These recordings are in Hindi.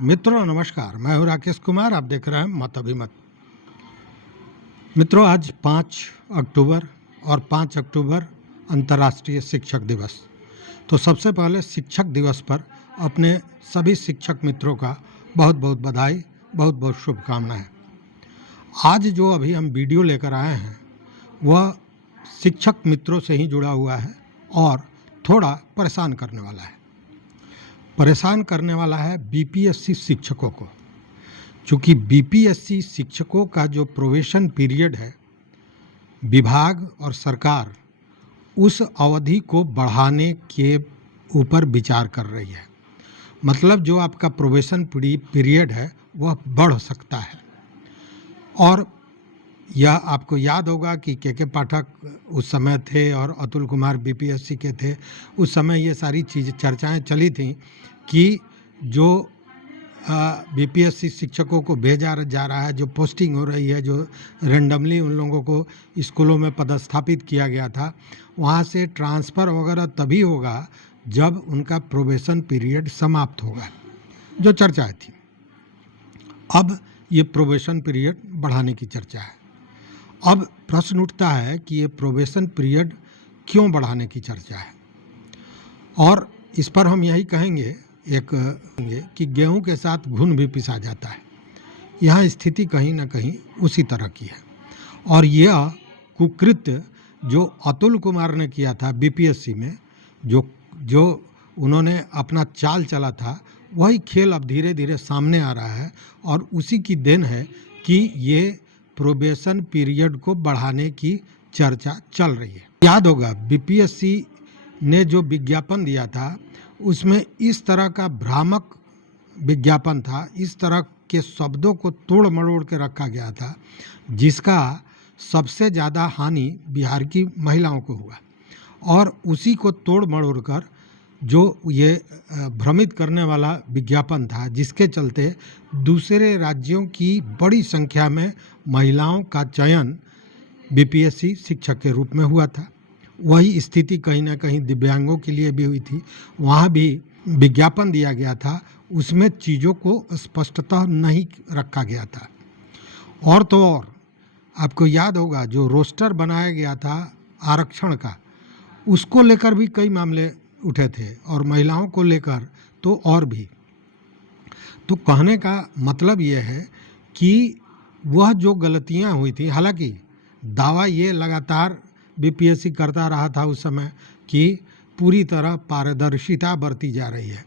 मित्रों नमस्कार, मैं हूं राकेश कुमार। आप देख रहे हैं मत अभिमत। मित्रों, आज 5 अक्टूबर और 5 अक्टूबर अंतर्राष्ट्रीय शिक्षक दिवस। तो सबसे पहले शिक्षक दिवस पर अपने सभी शिक्षक मित्रों का बहुत बहुत बधाई, बहुत बहुत शुभकामनाएं। आज जो अभी हम वीडियो लेकर आए हैं वह शिक्षक मित्रों से ही जुड़ा हुआ है और थोड़ा परेशान करने वाला है। परेशान करने वाला है बीपीएससी शिक्षकों को, क्योंकि बीपीएससी शिक्षकों का जो प्रोबेशन पीरियड है, विभाग और सरकार उस अवधि को बढ़ाने के ऊपर विचार कर रही है। मतलब जो आपका प्रोबेशन पीरियड है वह बढ़ सकता है। और यह आपको याद होगा कि के पाठक उस समय थे और अतुल कुमार बीपीएससी के थे। उस समय ये सारी चर्चाएं चली थी कि जो बीपीएससी शिक्षकों को भेजा जा रहा है, जो पोस्टिंग हो रही है, जो रेंडमली उन लोगों को स्कूलों में पदस्थापित किया गया था, वहाँ से ट्रांसफ़र वगैरह तभी होगा जब उनका प्रोबेशन पीरियड समाप्त होगा, जो चर्चाएं थी। अब ये प्रोबेशन पीरियड बढ़ाने की चर्चा है। अब प्रश्न उठता है कि ये प्रोबेशन पीरियड क्यों बढ़ाने की चर्चा है, और इस पर हम यही कहेंगे कि गेहूं के साथ घुन भी पिसा जाता है। यहाँ स्थिति कहीं ना कहीं उसी तरह की है। और यह कुकृत्य जो अतुल कुमार ने किया था बीपीएससी में, जो उन्होंने अपना चाल चला था, वही खेल अब धीरे धीरे सामने आ रहा है। और उसी की देन है कि ये प्रोबेशन पीरियड को बढ़ाने की चर्चा चल रही है। याद होगा बीपीएससी ने जो विज्ञापन दिया था उसमें इस तरह का भ्रामक विज्ञापन था, इस तरह के शब्दों को तोड़ मरोड़ के रखा गया था, जिसका सबसे ज़्यादा हानि बिहार की महिलाओं को हुआ। और उसी को तोड़ मरोड़ कर जो ये भ्रमित करने वाला विज्ञापन था, जिसके चलते दूसरे राज्यों की बड़ी संख्या में महिलाओं का चयन बीपीएससी शिक्षक के रूप में हुआ था। वही स्थिति कहीं ना कहीं दिव्यांगों के लिए भी हुई थी। वहाँ भी विज्ञापन दिया गया था, उसमें चीज़ों को स्पष्टतः नहीं रखा गया था। और तो और आपको याद होगा जो रोस्टर बनाया गया था आरक्षण का, उसको लेकर भी कई मामले उठे थे, और महिलाओं को लेकर तो और भी। तो कहने का मतलब ये है कि वह जो गलतियाँ हुई थी, हालांकि दावा ये लगातार बीपीएससी करता रहा था उस समय कि पूरी तरह पारदर्शिता बरती जा रही है।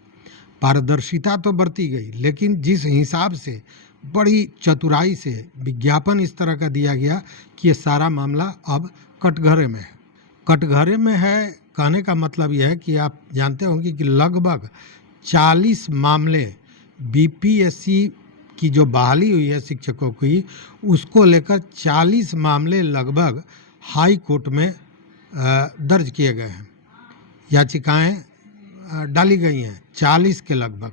पारदर्शिता तो बरती गई, लेकिन जिस हिसाब से बड़ी चतुराई से विज्ञापन इस तरह का दिया गया कि ये सारा मामला अब कटघरे में है। कटघरे में है कहने का मतलब यह है कि आप जानते होंगे कि लगभग 40 मामले बीपीएससी की जो बहाली हुई है शिक्षकों की, उसको लेकर 40 मामले लगभग हाई कोर्ट में दर्ज किए गए हैं, याचिकाएं डाली गई हैं 40 के लगभग।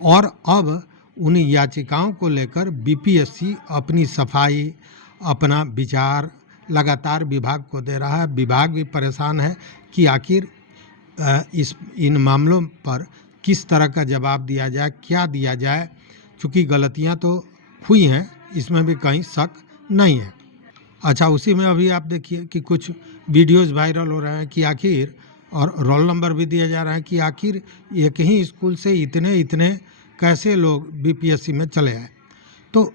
और अब उन याचिकाओं को लेकर बीपीएससी अपनी सफाई, अपना विचार लगातार विभाग को दे रहा है। विभाग भी परेशान है कि आखिर इन मामलों पर किस तरह का जवाब दिया जाए, क्या दिया जाए, चूँकि गलतियां तो हुई हैं, इसमें भी कहीं शक नहीं है। अच्छा, उसी में अभी आप देखिए कि कुछ वीडियोस वायरल हो रहे हैं कि आखिर, और रोल नंबर भी दिया जा रहा है कि आखिर एक ही स्कूल से इतने कैसे लोग बीपीएससी में चले आए। तो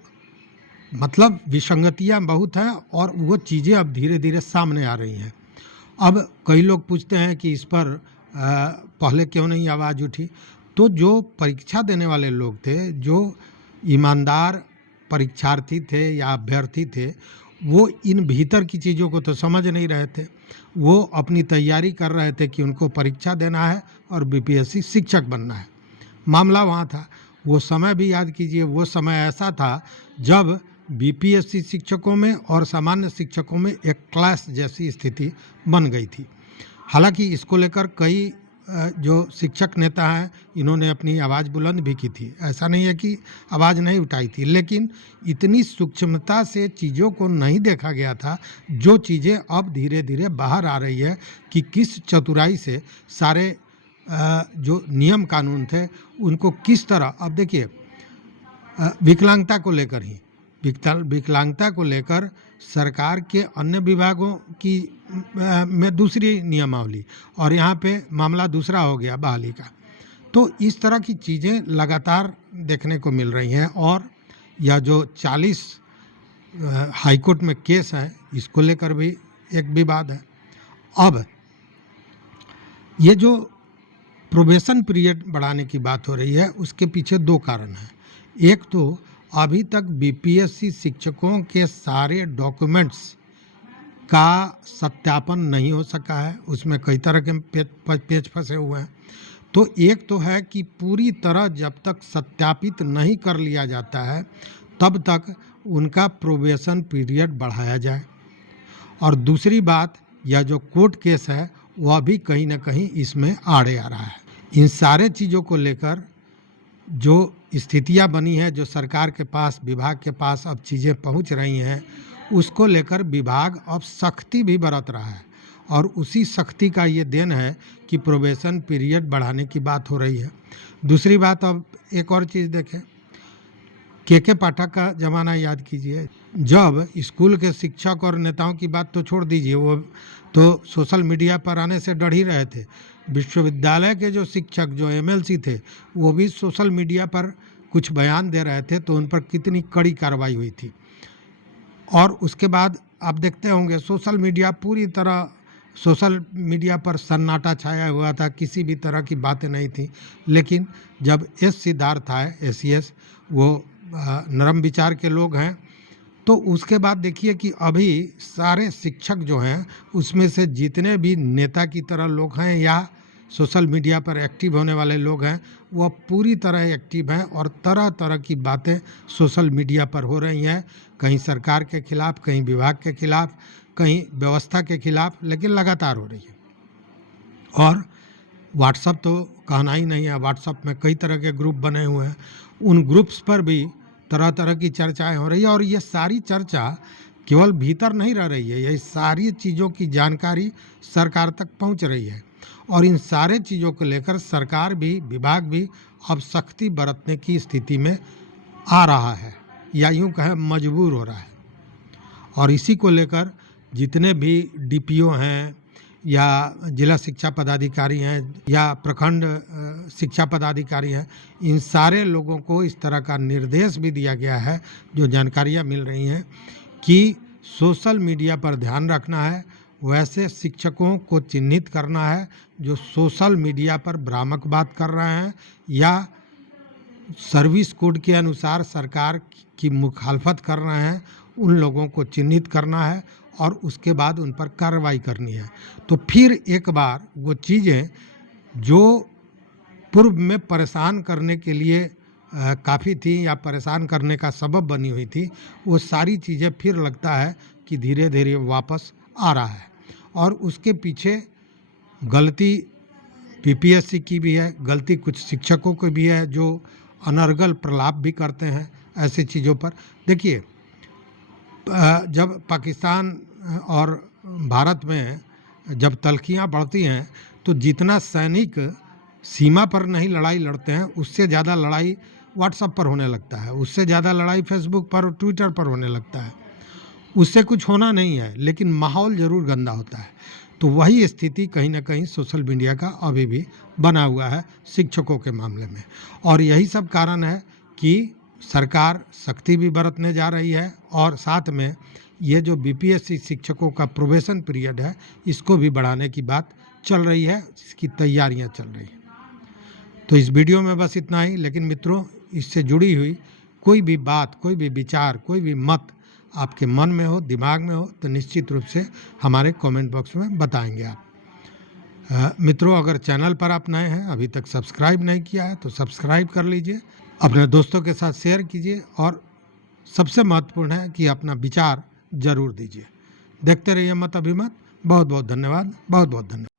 मतलब विसंगतियां बहुत हैं, और वो चीज़ें अब धीरे धीरे सामने आ रही हैं। अब कई लोग पूछते हैं कि इस पर पहले क्यों नहीं आवाज़ उठी। तो जो परीक्षा देने वाले लोग थे, जो ईमानदार परीक्षार्थी थे या अभ्यर्थी थे, वो इन भीतर की चीज़ों को तो समझ नहीं रहे थे। वो अपनी तैयारी कर रहे थे कि उनको परीक्षा देना है और बीपीएससी शिक्षक बनना है। मामला वहाँ था। वो समय भी याद कीजिए, वो समय ऐसा था जब बीपीएससी शिक्षकों में और सामान्य शिक्षकों में एक क्लास जैसी स्थिति बन गई थी। हालांकि इसको लेकर कई जो शिक्षक नेता हैं, इन्होंने अपनी आवाज़ बुलंद भी की थी, ऐसा नहीं है कि आवाज़ नहीं उठाई थी, लेकिन इतनी सूक्ष्मता से चीज़ों को नहीं देखा गया था, जो चीज़ें अब धीरे धीरे बाहर आ रही है कि किस चतुराई से सारे जो नियम कानून थे उनको किस तरह। अब देखिए, विकलांगता को लेकर ही विकलांगता को लेकर सरकार के अन्य विभागों की में दूसरी नियमावली और यहाँ पे मामला दूसरा हो गया बहाली का। तो इस तरह की चीज़ें लगातार देखने को मिल रही हैं और यह जो 40 हाईकोर्ट में केस है इसको लेकर भी एक विवाद है। अब ये जो प्रोबेशन पीरियड बढ़ाने की बात हो रही है उसके पीछे दो कारण हैं। एक तो अभी तक बीपीएससी शिक्षकों के सारे डॉक्यूमेंट्स का सत्यापन नहीं हो सका है, उसमें कई तरह के पेच फंसे हुए हैं। तो एक तो है कि पूरी तरह जब तक सत्यापित नहीं कर लिया जाता है तब तक उनका प्रोबेशन पीरियड बढ़ाया जाए, और दूसरी बात यह जो कोर्ट केस है वह भी कहीं ना कहीं इसमें आड़े आ रहा है। इन सारे चीज़ों को लेकर जो स्थितियां बनी है, जो सरकार के पास विभाग के पास अब चीज़ें पहुंच रही हैं, उसको लेकर विभाग अब सख्ती भी बरत रहा है और उसी सख्ती का ये देन है कि प्रोबेशन पीरियड बढ़ाने की बात हो रही है। दूसरी बात, अब एक और चीज़ देखें, के पाठक का ज़माना याद कीजिए, जब स्कूल के शिक्षक और नेताओं की बात तो छोड़ दीजिए, वो तो सोशल मीडिया पर आने से डर ही रहे थे। विश्वविद्यालय के जो शिक्षक जो एमएलसी थे वो भी सोशल मीडिया पर कुछ बयान दे रहे थे तो उन पर कितनी कड़ी कार्रवाई हुई थी। और उसके बाद आप देखते होंगे सोशल मीडिया पर सन्नाटा छाया हुआ था, किसी भी तरह की बातें नहीं थी। लेकिन जब एस सिद्धार्थ आए, एसीएस, वो नरम विचार के लोग हैं, तो उसके बाद देखिए कि अभी सारे शिक्षक जो हैं उसमें से जितने भी नेता की तरह लोग हैं या सोशल मीडिया पर एक्टिव होने वाले लोग हैं वो पूरी तरह एक्टिव हैं और तरह तरह की बातें सोशल मीडिया पर हो रही हैं, कहीं सरकार के खिलाफ, कहीं विभाग के खिलाफ, कहीं व्यवस्था के खिलाफ, लेकिन लगातार हो रही है। और व्हाट्सएप तो कहना ही नहीं है, व्हाट्सएप में कई तरह के ग्रुप बने हुए हैं, उन ग्रुप्स पर भी तरह तरह की चर्चाएं हो रही है और ये सारी चर्चा केवल भीतर नहीं रह रही है, ये सारी चीज़ों की जानकारी सरकार तक पहुंच रही है और इन सारे चीज़ों को लेकर सरकार भी, विभाग भी अब सख्ती बरतने की स्थिति में आ रहा है या यूं कहें मजबूर हो रहा है। और इसी को लेकर जितने भी डीपीओ हैं या जिला शिक्षा पदाधिकारी हैं या प्रखंड शिक्षा पदाधिकारी हैं, इन सारे लोगों को इस तरह का निर्देश भी दिया गया है, जो जानकारियां मिल रही हैं कि सोशल मीडिया पर ध्यान रखना है, वैसे शिक्षकों को चिन्हित करना है जो सोशल मीडिया पर भ्रामक बात कर रहे हैं या सर्विस कोड के अनुसार सरकार की मुखालफत कर रहे हैं, उन लोगों को चिन्हित करना है और उसके बाद उन पर कार्रवाई करनी है। तो फिर एक बार वो चीज़ें जो पूर्व में परेशान करने के लिए काफ़ी थी या परेशान करने का सबब बनी हुई थी, वो सारी चीज़ें फिर लगता है कि धीरे धीरे वापस आ रहा है। और उसके पीछे गलती बीपीएससी की भी है, गलती कुछ शिक्षकों की भी है जो अनर्गल प्रलाप भी करते हैं ऐसी चीज़ों पर। देखिए, जब पाकिस्तान और भारत में जब तल्खियाँ बढ़ती हैं तो जितना सैनिक सीमा पर नहीं लड़ाई लड़ते हैं उससे ज़्यादा लड़ाई व्हाट्सएप पर होने लगता है, उससे ज़्यादा लड़ाई फेसबुक पर और ट्विटर पर होने लगता है। उससे कुछ होना नहीं है लेकिन माहौल ज़रूर गंदा होता है। तो वही स्थिति कहीं ना कहीं सोशल मीडिया का अभी भी बना हुआ है शिक्षकों के मामले में, और यही सब कारण है कि सरकार सख्ती भी बरतने जा रही है और साथ में ये जो बीपीएससी शिक्षकों का प्रोबेशन पीरियड है इसको भी बढ़ाने की बात चल रही है, इसकी तैयारियां चल रही हैं। तो इस वीडियो में बस इतना ही, लेकिन मित्रों इससे जुड़ी हुई कोई भी बात, कोई भी विचार, कोई भी मत आपके मन में हो, दिमाग में हो तो निश्चित रूप से हमारे कमेंट बॉक्स में बताएंगे आप। मित्रों, अगर चैनल पर आप नए हैं, अभी तक सब्सक्राइब नहीं किया है तो सब्सक्राइब कर लीजिए, अपने दोस्तों के साथ शेयर कीजिए और सबसे महत्वपूर्ण है कि अपना विचार जरूर दीजिए। देखते रहिए मत अभिमत। बहुत बहुत धन्यवाद, बहुत बहुत धन्यवाद।